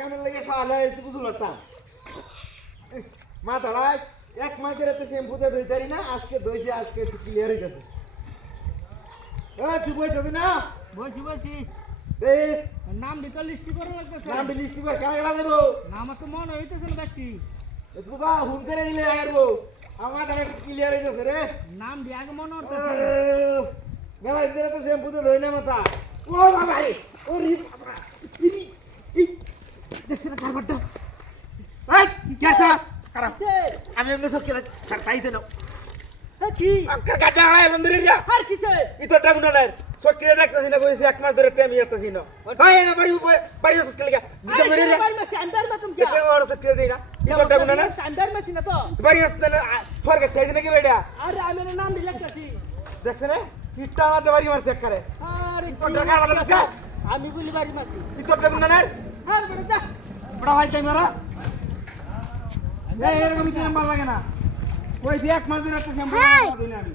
কেমন লাগে শালা এসে বুঝলাম মাথা রাখ এক মাস ধরে তো শ্যাম্পুতে ধুইতারি না আজকে ধুইছে আজকে একটু ক্লিয়ার হয়ে গেছে তুই বইছিস না বলছি বেশ নাম দিতে লিস্টি করে লাগতেছে নাম লিস্টি করে কেন গেলা দেবো নাম তো মনে হইতেছে না ব্যক্তি বাবা হুন করে দিলে আগারবো আমার দ্বারা একটু ক্লিয়ার হয়ে গেছে রে নাম দিয়ে আগে মনে হইতেছে মেলা ধরে তো শ্যাম্পুতে ধুই না মাথা ও বাবা রে ও রে বাবা দেখছ না কারবারটা এই কি আছিস খারাপ আমি এমনি সব কেন ছাড়তাইছে না কি গাড্ডা আয় বন্ধুরে যা আর কিছে ইতটা গুনালের সকিয়ে দেখতাছি না কইছে এক মাস ধরে তেমি আতাছি না ভাই না বাড়ি বাড়ি সস্কে লাগা দিতে পারি রে স্ট্যান্ডার্ড মে তুমি কেসে ওর সকিয়ে দেই না ইতটা গুনালে স্ট্যান্ডার্ড মে সিনা তো বাড়ি আসতে না স্বর্গে তেজ নাকি বেডা আরে আমি নাম দি লাগতাছি দেখছ রে ইটটা আমাদের বাড়ি মারছে করে আরে ইতটা কার দিছে আমি বলি বাড়ি মাসি ইতটা গুনালের আর বেটা বড় ভাই তাই মারাস এই এরকম কি নাম্বার লাগে না কইছি এক মাস ধরে একটা শ্যাম্পু দিই না আমি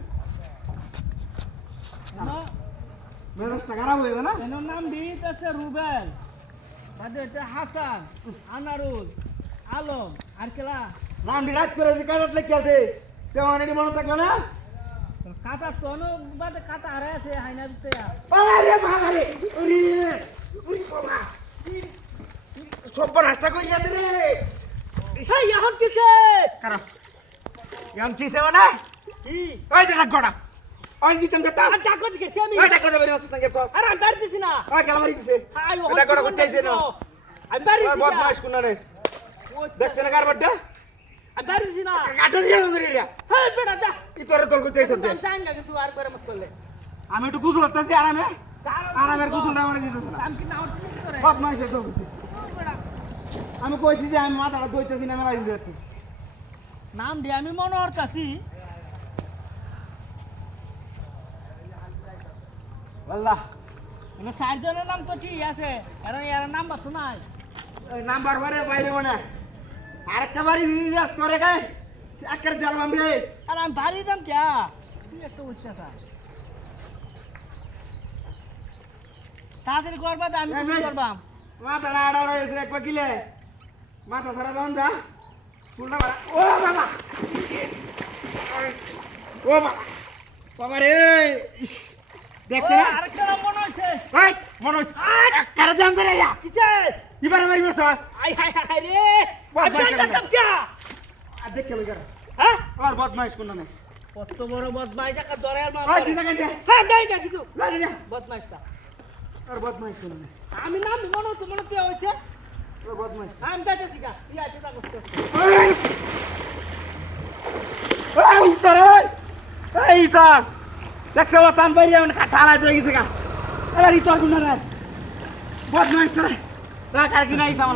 মেজাজটা খারাপ হয়ে গেল না এর নাম দিতেছে রুবেল তাদেরতে হাসান আনারুল আলম আর কেলা নাম ডিলাইট করে যে কাগজ লিখে আছে তেমন এটি মনে থাকলো না কাটা তোনো বাদে কাটা হারায় আছে হাইনা দিতে আরে বাবা রে ওরে ওরে বাবা সব রাস্তা কই যাবে রে এই এখন কিছে কারণ ইয়াম কিসে না কি ওই যে গড়া ওই দিতাম কে তা আর ডাকো দিছি আমি ওই ডাকো দেবে না সঙ্গে সস আর আমি বাড়ি দিছি না ওই কালামারি দিছে আই ও এটা গড়া করতে আইছে না আমি বাড়ি ওই দিছি বদমাশ কোন রে দেখছ না কারবারটা আমি বাড়ি দিছি না কাটো দিয়ে মরে রে হ্যাঁ বেটা যা ই তোরে দল করতে আইছ আমি জানি না কিছু আর করে মত করলে আমি একটু গুজল করতেছি আরামে আরামের গুজলটা আমার দিতে না আমি কি না উঠছি করে বদমাশ তো বেটা আমি কইছি যে আমি মাথাটা ধুইতেছি না মেলা দিন যাচ্ছি নাম দিয়ে আমি মনে হরতাছি আল্লাহ মানে চারজনের নাম তো ঠিক আছে কারণ এর নাম্বার তো নাই ওই নাম্বার বারে বাইরে মনে আরেকটা বাড়ি দিয়ে যাস তোরে গায়ে একের জাল মামরে আর আমি বাড়ি দাম কে কি একটা অবস্থা তাড়াতাড়ি করবা তো আমি কি করবাম মাথা আড়া হয়েছে এক পাকিলে মাথা ধরা দাও যা চুলটা বাড়া ও বাবা ও বাবা বাবা রে দেখছ না আরেকটা নাম মনে হচ্ছে ওই মনে হচ্ছে একের জাম ধরে যা কিছে এবারে মারি বসস আই হাই হাই রে বদমাইশ আমি দাম কে আর দেখ কেমন কর হ্যাঁ আর বদমাইশ কোন না কত বড় বদমাইশ একটা দরের মা ওই দিদা কেন হ্যাঁ দেই না কিছু না না বদমাইশটা আর বদমাইশ কোন না আমি নাম মনে হচ্ছে মনে কি হয়েছে ও বদমাইশ আমি যাইতেছি গা তুই আইতে যা করতে এই তোরে এই তো দেখছো তান বাইরে অনেক ঠাড়া হয়ে গেছে গা আরে তোর গুণ না বদমাইশ তোরে রাখ আর কি নাই সামনে